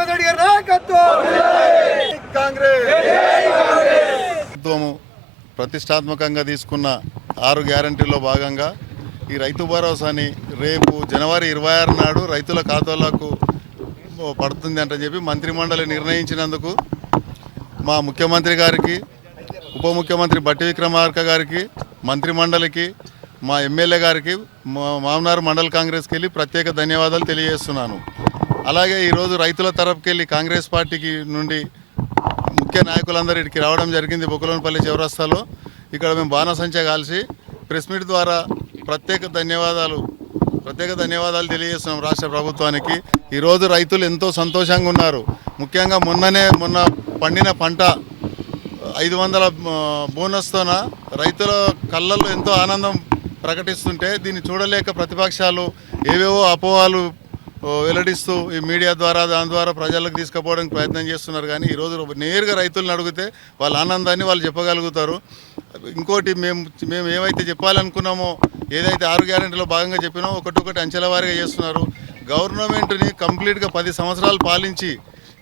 రేవంత్ గారి నాయకత్వం. కాంగ్రెస్ ప్రభుత్వము ప్రతిష్టాత్మకంగా తీసుకున్న ఆరు గ్యారంటీలో భాగంగా ఈ రైతు భరోసాని రేపు జనవరి ఇరవై ఆరు నాడు రైతుల ఖాతాలకు పడుతుంది అంటని చెప్పి మంత్రిమండలి నిర్ణయించినందుకు మా ముఖ్యమంత్రి గారికి ఉప ముఖ్యమంత్రి బట్టి విక్రమార్క గారికి మంత్రిమండలికి మా ఎమ్మెల్యే గారికి మా మామనార్ మండల్ కాంగ్రెస్కి వెళ్ళి ప్రత్యేక ధన్యవాదాలు తెలియజేస్తున్నాను. అలాగే ఈరోజు రైతుల తరపుకెళ్ళి కాంగ్రెస్ పార్టీకి నుండి ముఖ్య నాయకులందరూ ఇక్కడికి రావడం జరిగింది బొక్కలోనిపల్లి చౌరస్తాలో. ఇక్కడ మేము బాణసంచ కాల్చి ప్రెస్ మీట్ ద్వారా ప్రత్యేక ధన్యవాదాలు ప్రత్యేక ధన్యవాదాలు తెలియజేస్తున్నాం రాష్ట్ర ప్రభుత్వానికి. ఈరోజు రైతులు ఎంతో సంతోషంగా ఉన్నారు. ముఖ్యంగా మొన్ననే మొన్న పండిన పంట ఐదు వందల బోనస్తోన రైతుల కళ్ళల్లో ఎంతో ఆనందం ప్రకటిస్తుంటే దీన్ని చూడలేక ప్రతిపక్షాలు ఏవేవో అపోహాలు వెల్లడిస్తూ ఈ మీడియా ద్వారా దాని ద్వారా ప్రజలకు తీసుకుపోవడానికి ప్రయత్నం చేస్తున్నారు. కానీ ఈరోజు నేరుగా రైతులను అడిగితే వాళ్ళ ఆనందాన్ని వాళ్ళు చెప్పగలుగుతారు. ఇంకోటి మేము మేము ఏమైతే చెప్పాలనుకున్నామో ఏదైతే ఆరు గ్యారెంటీలో భాగంగా చెప్పినామో ఒకటొకటి అంచెల వారీగా చేస్తున్నారు. గవర్నమెంట్ని కంప్లీట్గా పది సంవత్సరాలు పాలించి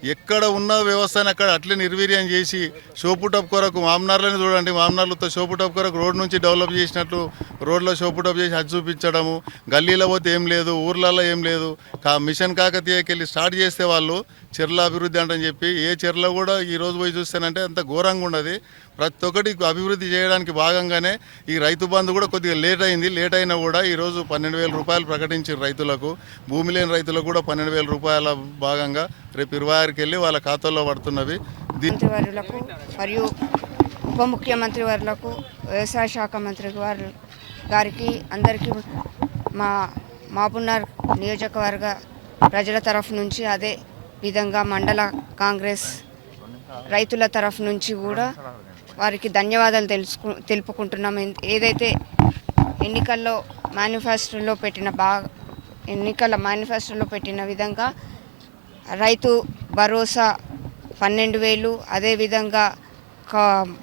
ఎక్కడ ఉన్న వ్యవస్థను అక్కడ అట్లే నిర్వీర్యం చేసి షోపుటప్ కొరకు మామనార్లను చూడండి మామనార్లతో షోపుటప్ కొరకు రోడ్ నుంచి డెవలప్ చేసినట్లు రోడ్లో షోపుటప్ చేసి అది చూపించడము. గల్లీలో పోతే ఏం లేదు ఊర్లలో ఏం లేదు. కా మిషన్ కాకతీయకి వెళ్ళి స్టార్ట్ చేస్తే వాళ్ళు చెర్ల అభివృద్ధి అంటని చెప్పి ఏ చెర్లో కూడా ఈ రోజు పోయి చూస్తానంటే అంత ఘోరంగా ఉన్నది ప్రతి ఒక్కటి అభివృద్ధి చేయడానికి భాగంగానే ఈ రైతు బంధు కూడా కొద్దిగా లేట్ అయింది. లేట్ అయినా కూడా ఈరోజు పన్నెండు వేల రూపాయలు ప్రకటించారు రైతులకు. భూమి లేని రైతులకు కూడా పన్నెండు వేల రూపాయల భాగంగా రేపు ఇరవై ఆరుకి వెళ్ళి వాళ్ళ ఖాతాల్లో పడుతున్నవి. దీ మంత్రివర్యులకు మరియు ఉప ముఖ్యమంత్రి వారులకు వ్యవసాయ శాఖ మంత్రి వారు గారికి అందరికీ మా మాపున్నార్ నియోజకవర్గ ప్రజల తరఫు నుంచి అదే విధంగా మండల కాంగ్రెస్ రైతుల తరఫు నుంచి కూడా వారికి ధన్యవాదాలు తెలుసుకు తెలుపుకుంటున్నాం. ఏదైతే ఎన్నికల్లో మేనిఫెస్టోలో పెట్టిన బా ఎన్నికల మేనిఫెస్టోలో పెట్టిన విధంగా రైతు భరోసా పన్నెండు వేలు అదేవిధంగా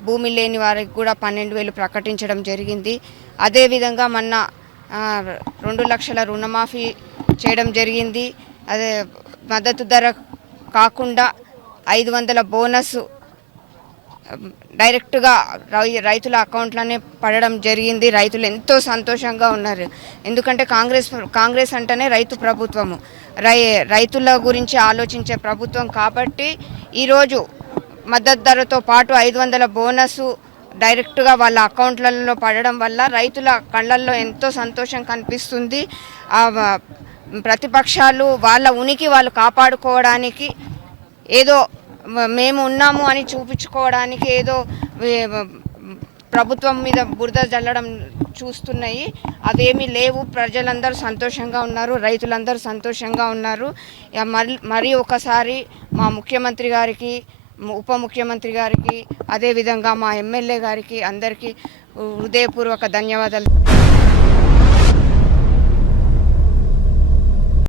భూమి లేని వారికి కూడా పన్నెండు వేలు ప్రకటించడం జరిగింది. అదేవిధంగా మొన్న రెండు లక్షల రుణమాఫీ చేయడం జరిగింది. అదే మద్దతు ధర కాకుండా ఐదు వందల బోనస్ డైరెక్ట్గా రై- రైతుల అకౌంట్లోనే పడడం జరిగింది. రైతులు ఎంతో సంతోషంగా ఉన్నారు. ఎందుకంటే కాంగ్రెస్ కాంగ్రెస్ అంటేనే రైతు ప్రభుత్వము. రై రైతుల గురించి ఆలోచించే ప్రభుత్వం కాబట్టి ఈరోజు మద్దతు ధరతో పాటు ఐదు వందల బోనస్ డైరెక్ట్గా వాళ్ళ అకౌంట్లలో పడడం వల్ల రైతుల కళ్ళల్లో ఎంతో సంతోషం కనిపిస్తుంది. ప్రతిపక్షాలు వాళ్ళ ఉనికి వాళ్ళు కాపాడుకోవడానికి ఏదో మేము ఉన్నాము అని చూపించుకోవడానికి ఏదో ప్రభుత్వం మీద బురద జల్లడం చూస్తున్నాయి. అవేమీ లేవు. ప్రజలందరూ సంతోషంగా ఉన్నారు. రైతులందరూ సంతోషంగా ఉన్నారు. మరి ఒకసారి మా ముఖ్యమంత్రి గారికి ఉప ముఖ్యమంత్రి గారికి అదేవిధంగా మా ఎమ్మెల్యే గారికి అందరికీ హృదయపూర్వక ధన్యవాదాలు.